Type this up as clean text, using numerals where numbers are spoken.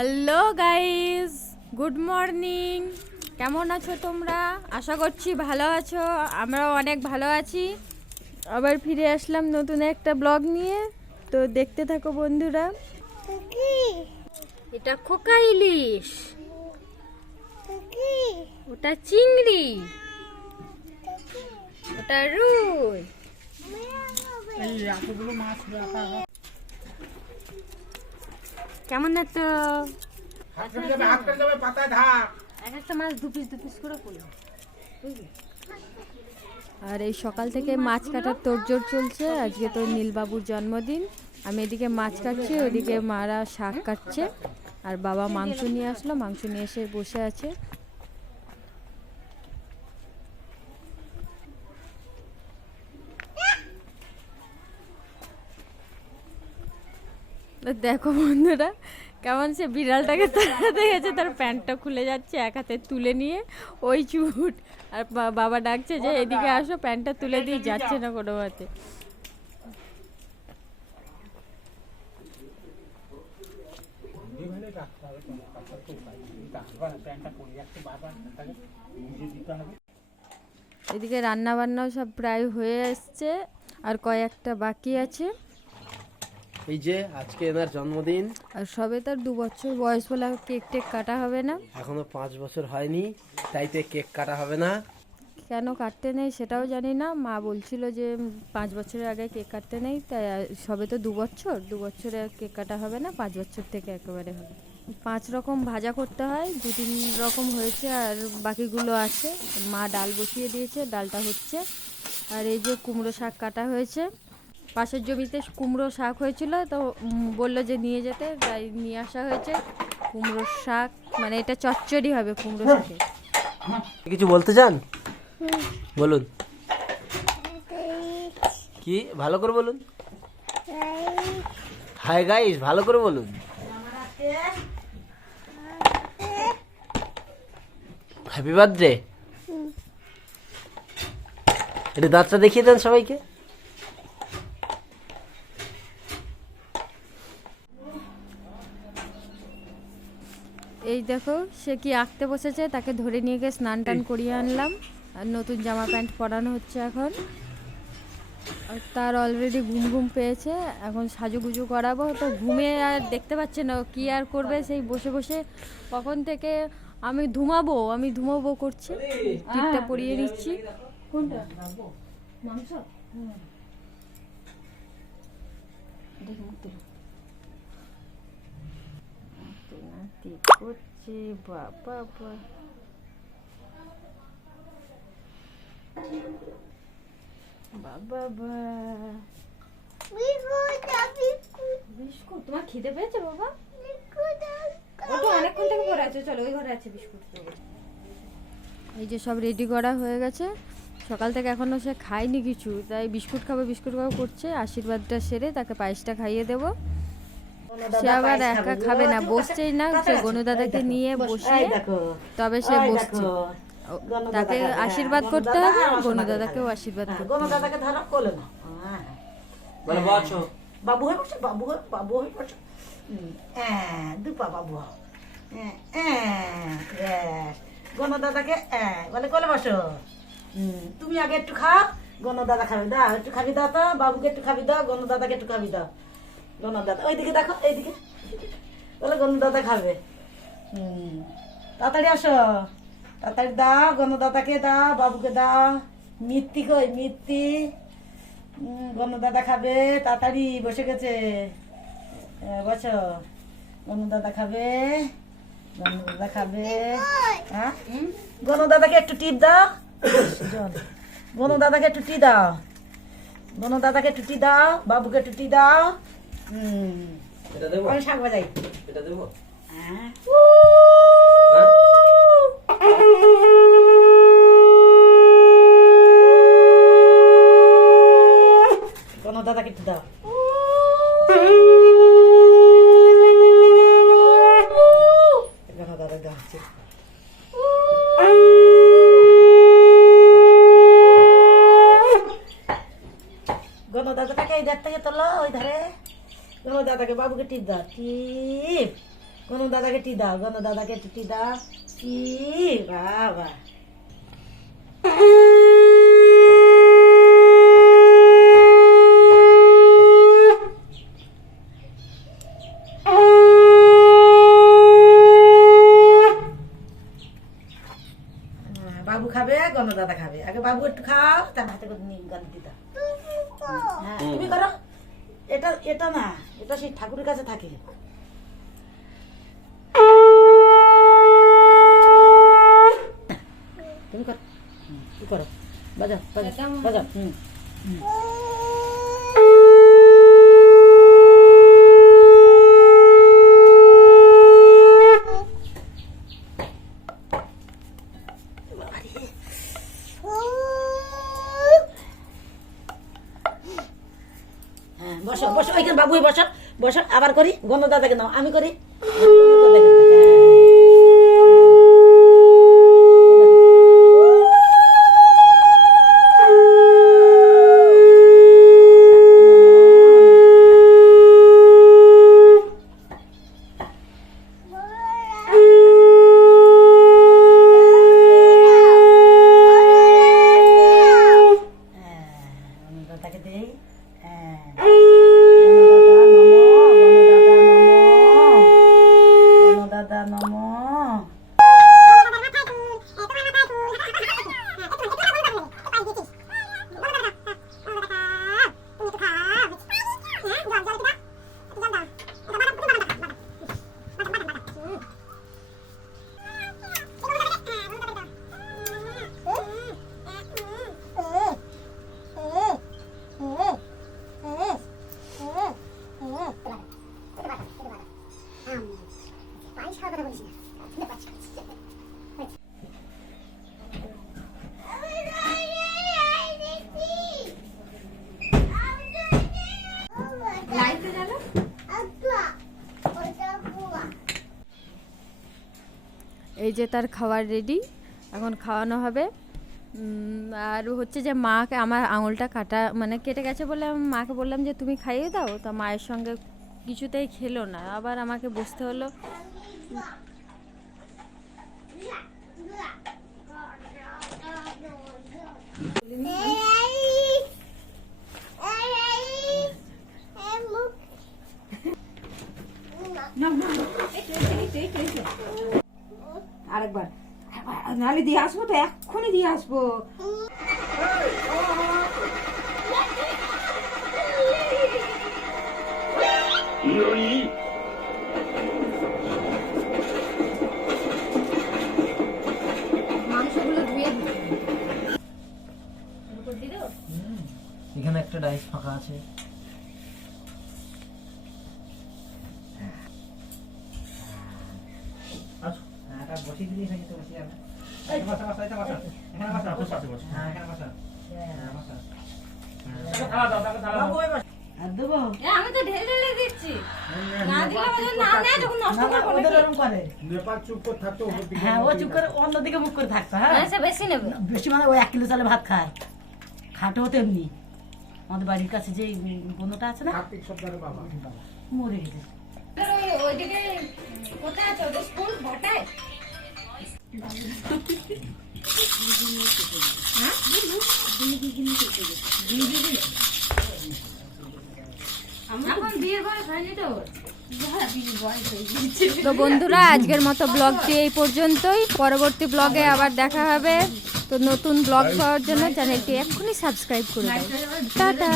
Hello guys, good morning. কেমন আছো তোমরা? আশা করছি ভালো আছো। আমরাও অনেক ভালো আছি। আবার ফিরে আসলাম নতুন একটা ব্লগ নিয়ে। তো দেখতে থাকো বন্ধুরা। এটা খোকা ইলিশ, ওটা চিংড়ি, ওটা রুই। কেমন আছো? এক একটা মাছ দু পিস করে পড়লো। আর এই সকাল থেকে মাছ কাটার তোড়জোড় চলছে। আজকে তো নীলবাবুর জন্মদিন। আমি এদিকে মাছ কাটছি, ওদিকে মারা শাক কাটছে, আর বাবা মাংস নিয়ে আসলো, মাংস নিয়ে এসে বসে আছে। দেখো বন্ধুরা, কেমন সে বিড়ালটাকে তাড়াতে গেছে, তার প্যান্টটা খুলে যাচ্ছে, এক হাতে তুলে নিয়ে ওই চুট। আর বাবা ডাকছে যে এদিকে আসো, প্যান্টটা তুলে দিয়ে যাচ্ছে না কোনো মতে। এদিকে রান্না বান্নাও সব প্রায় হয়ে এসছে, আর কয়েকটা বাকি আছে। এই যে আজকে এনার জন্মদিন, আর সবে তার 2 বছর বয়স বলে কেক টেক কাটা হবে না। এখনো 5 বছর হয়নি, তাইতে কেক কাটা হবে না। কেন কাটতে নেই সেটাও জানি না। মা বলছিল যে 5 বছরের আগে কেক কাটতে নেই, তাই সবে তো 2 বছরে কেক কাটা হবে না, 5 বছর থেকে একেবারে হবে। 5 রকম ভাজা করতে হয়, 2-3 রকম হয়েছে আর বাকিগুলো আছে। মা ডাল বসিয়ে দিয়েছে, ডালটা হচ্ছে। আর এই যে কুমড়ো শাক কাটা হয়েছে, পাশের জমিতে কুমড়ো শাক হয়েছিল, তো বললো যে নিয়ে যেতে, তাই নিয়ে আসা হয়েছে কুমড়ো শাক। মানে এটা চচ্চড়ি হবে কুমড়ো শাকে। কিছু বলতে চান? বলুন। কি ভালো করে বলুন। হাই গাইস, ভালো করে বলুন। Happy birthday. এটা দাঁতটা দেখিয়ে দেন সবাইকে। এই দেখো, সে কি আঁকতে বসেছে, তাকে ধরে নিয়ে গিয়ে স্নান টান করিয়ে আনলাম। আর নতুন জামা প্যান্ট পরানো হচ্ছে এখন। আর তার অলরেডি ঘুম ঘুম পেয়েছে, এখন সাজুগুজু করাবো। তো ঘুমে আর দেখতে পাচ্ছে না, কি আর করবে, সেই বসে বসে কখন থেকে আমি ধুমাবো করছি। টিপটা পরিয়ে নিচ্ছি। কোনটা মাংস? করছে বাবা, বিস্কুট তোমার খিদে পেয়েছে বাবা? ওটা অনেকক্ষণ থেকে পড়ে আছে, চলো ওই ঘরে আছে বিস্কুট। এই যে সব রেডি করা হয়ে গেছে। সকাল থেকে এখনো সে খায়নি কিছু, তাই বিস্কুট খাবো করছে। আশীর্বাদটা সেরে তাকে পায়েসটা খাইয়ে দেবো। সে আবার একা খাবে না, বসছেই না। সে গনু দাদাকে নিয়ে বসিয়ে তবে সে বসছে। তাকে আশীর্বাদ করতে হবে, গনু দাদাকেও আশীর্বাদ করতে হবে। দাদাকে ধরো কোলে না, বলে বসো বাবু হয়ে বসো, বাবু হয়ে বসো। দুপা বাবু গণ দাদাকে বলে কোলে বসো। তুমি আগে একটু খাও, গণ দাদা খাবি দাও, একটু খাবি দাও তো, বাবুকে একটু খাবি দাও, গণ দাদাকে একটু খাবি দাও। গণ দাদা ওইদিকে দেখো, এইদিকে বলে গণ দাদা খাবে। তাড়াতাড়ি আসো, তাড়াতাড়ি দাও, গণ দাদাকে দাও, বাবুকে দাও। মিত্তি কই মিত্তি? গণ দাদা খাবে, তাড়াতাড়ি বসে গেছে। বসো, গণ দাদা খাবে, গণ দাদা খাবে। হ্যাঁ, গণ দাদাকে একটু টিপ দাও, গণ দাদাকে একটু টি দাও, গণ দাদাকে একটু টি দাও, বাবুকে একটু টি দাও। আমি শাক বাজাই, এটা দেবো। হ্যাঁ গণ দাদাকে একটু দাও। গণ দাদা দাও। গণ দাদাটাকে এই ধার থেকে তোলো, ওই ধারে। গণ দাদাকে বাবুকে টিপ দাও, টিপ গণ দাদাকে টি দাও, গণ দাদাকে টি দাও। কি বাবা, বাবু খাবে, গণ দাদা খাবে। আগে বাবু একটু খাও, তার হাতে করে নিয়ে গান দিতা। হ্যাঁ তুমি করো। এটা এটা না, এটা সেই ঠাকুরের কাছে থাকে। তুমি কর, কি করো, বাজাও বাজাও বাজাও। হ্যাঁ বসো বসো, ওইখানে বাবু বসো বসো। আবার করি, গণ দাদাকে নাও, আমি করি। গণ দাদাকে দাও। দাদাকে দেই। দাদা নমো। এই যে তার খাবার রেডি, এখন খাওয়ানো হবে। আর হচ্ছে যে মাকে, আমার আঙুলটা কাটা মানে কেটে গেছে বলে আমি মাকে বললাম যে তুমি খাইয়ে দাও, তা মায়ের সঙ্গে কিছুতেই খেলো না, আবার আমাকে বসতে হলো। আরেকবার নালে দিয়ে আসবো তো, এক্ষুনি দিয়ে আসবো। এখানে একটা ডাইস ফাঁকা আছে। বসিয়ে দিলি নাকি? তো বসিয়ে যাবে। বসা বসা, এটা বসা, এখানে বসা, বসা বসা, হ্যাঁ এখানে বসা, হ্যাঁ বসা। খাওয়া দাও, তাকে দাও। আর দেবো আমি তো ঢেলে ঢেলে দিচ্ছি, না দিলে আমাদের না নেয় তখন নষ্ট করে করে। নেপাল চুপ করে থাকতো। হ্যাঁ ও চুপ করে অন্যদিকে মুখ করে থাকতো। হ্যাঁ সে বেশি নেবে। বেশি মানে ও 1 কিলো চালে ভাত খায়, খাটো তেমনি। আমাদের বাড়ির কাছে যে বন্ধুটা আছে না, কার্তিক সর্দারের বাবা। মরে গেছে। ওইদিকে কোথায় আছে ওদের স্কুল? বটায়। তো বন্ধুরা, আজকের মতো ব্লগটি এই পর্যন্তই। পরবর্তী ব্লগে আবার দেখা হবে। তো নতুন ব্লগ পাওয়ার জন্য চ্যানেলটি এক্ষুনি সাবস্ক্রাইব করে দাও। টাটা।